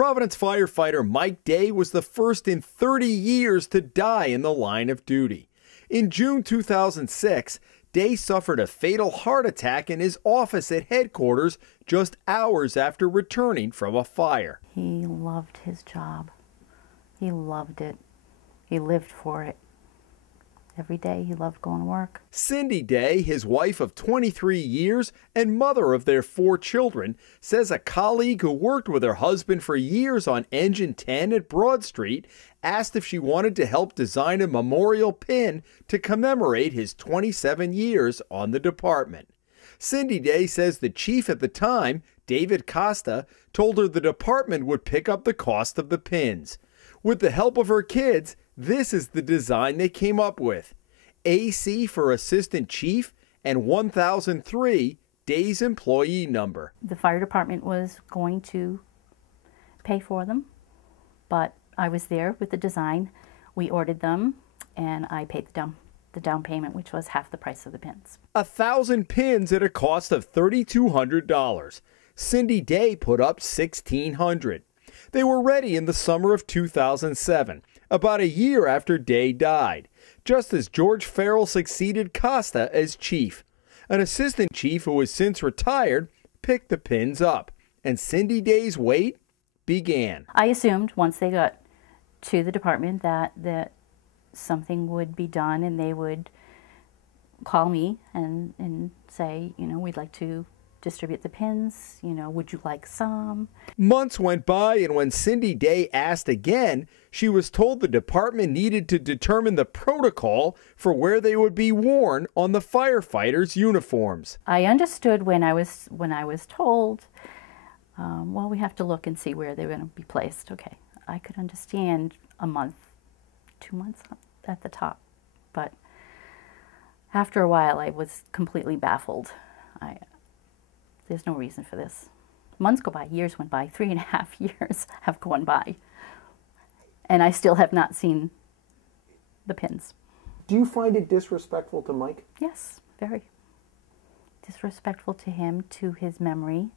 Providence firefighter Mike Day was the first in 30 years to die in the line of duty. In June 2006, Day suffered a fatal heart attack in his office at headquarters just hours after returning from a fire. He loved his job. He loved it. He lived for it. Every day he loved going to work. Cindy Day, his wife of 23 years and mother of their 4 children, says a colleague who worked with her husband for years on Engine 10 at Broad Street asked if she wanted to help design a memorial pin to commemorate his 27 years on the department. Cindy Day says the chief at the time, David Costa, told her the department would pick up the cost of the pins. With the help of her kids, this is the design they came up with. AC for Assistant Chief and 1003, Day's employee number. The fire department was going to pay for them, but I was there with the design. We ordered them, and I paid the down payment, which was half the price of the pins. 1,000 pins at a cost of $3,200. Cindy Day put up $1,600. They were ready in the summer of 2007, about a year after Day died, just as George Farrell succeeded Costa as chief. An assistant chief who has since retired picked the pins up, and Cindy Day's wait began. I assumed once they got to the department that something would be done, and they would call me and say, you know, we'd like to distribute the pins, you know, would you like some? Months went by, and when Cindy Day asked again, she was told the department needed to determine the protocol for where they would be worn on the firefighters' uniforms. I understood when I was told, well, we have to look and see where they're going to be placed. Okay, I could understand a month, 2 months at the top, but after a while I was completely baffled. There's no reason for this. Months go by, years went by, 3.5 years have gone by, and I still have not seen the pins. Do you find it disrespectful to Mike? Yes, very. Disrespectful to him, to his memory,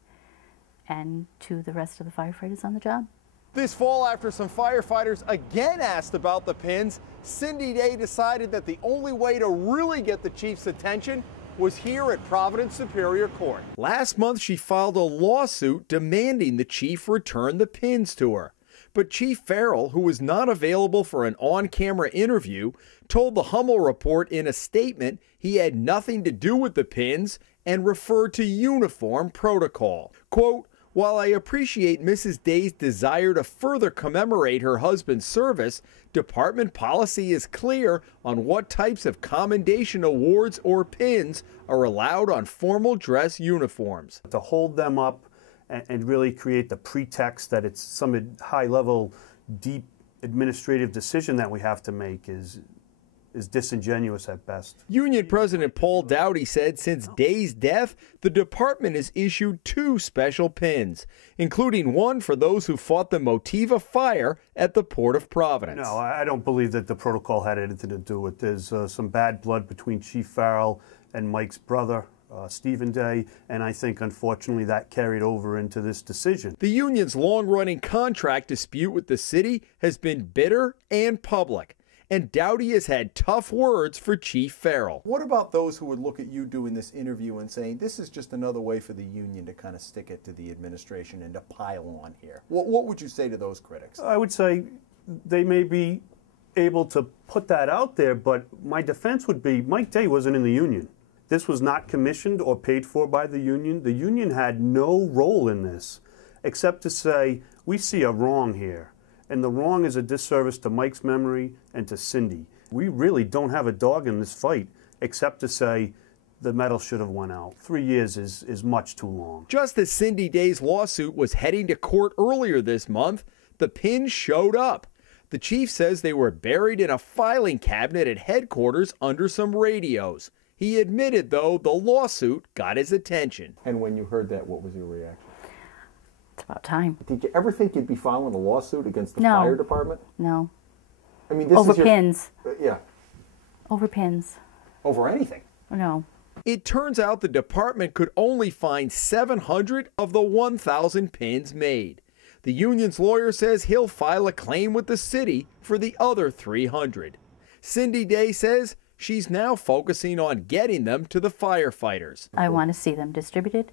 and to the rest of the firefighters on the job. This fall, after some firefighters again asked about the pins, Cindy Day decided that the only way to really get the chief's attention was here at Providence Superior Court. Last month, she filed a lawsuit demanding the chief return the pins to her. But Chief Farrell, who was not available for an on-camera interview, told the Hummel Report in a statement he had nothing to do with the pins and referred to uniform protocol. Quote, "While I appreciate Mrs. Day's desire to further commemorate her husband's service, department policy is clear on what types of commendation awards or pins are allowed on formal dress uniforms." To hold them up and really create the pretext that it's some high-level, deep administrative decision that we have to make is disingenuous at best. Union President Paul Dowdy said since Day's death, the department has issued 2 special pins, including one for those who fought the Motiva fire at the Port of Providence. No, I don't believe that the protocol had anything to do with it. There's some bad blood between Chief Farrell and Mike's brother, Stephen Day, and I think, unfortunately, that carried over into this decision. The union's long-running contract dispute with the city has been bitter and public, and Dowdy has had tough words for Chief Farrell. What about those who would look at you doing this interview and saying this is just another way for the union to kind of stick it to the administration and to pile on here? What would you say to those critics? I would say they may be able to put that out there, but my defense would be Mike Day wasn't in the union. This was not commissioned or paid for by the union. The union had no role in this, except to say, we see a wrong here. And the wrong is a disservice to Mike's memory and to Cindy. We really don't have a dog in this fight, except to say the medal should have went out. 3 years is much too long. Just as Cindy Day's lawsuit was heading to court earlier this month, the pins showed up. The chief says they were buried in a filing cabinet at headquarters under some radios. He admitted, though, the lawsuit got his attention. And when you heard that, what was your reaction? It's about time. Did you ever think you'd be filing a lawsuit against the fire department? No. I mean, this over is your, pins. Yeah. Over pins. Over anything? No. It turns out the department could only find 700 of the 1,000 pins made. The union's lawyer says he'll file a claim with the city for the other 300. Cindy Day says she's now focusing on getting them to the firefighters. I want to see them distributed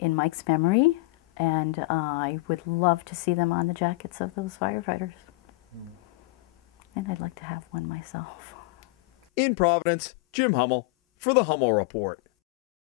in Mike's memory, and I would love to see them on the jackets of those firefighters. And I'd like to have one myself. In Providence, Jim Hummel for the Hummel Report.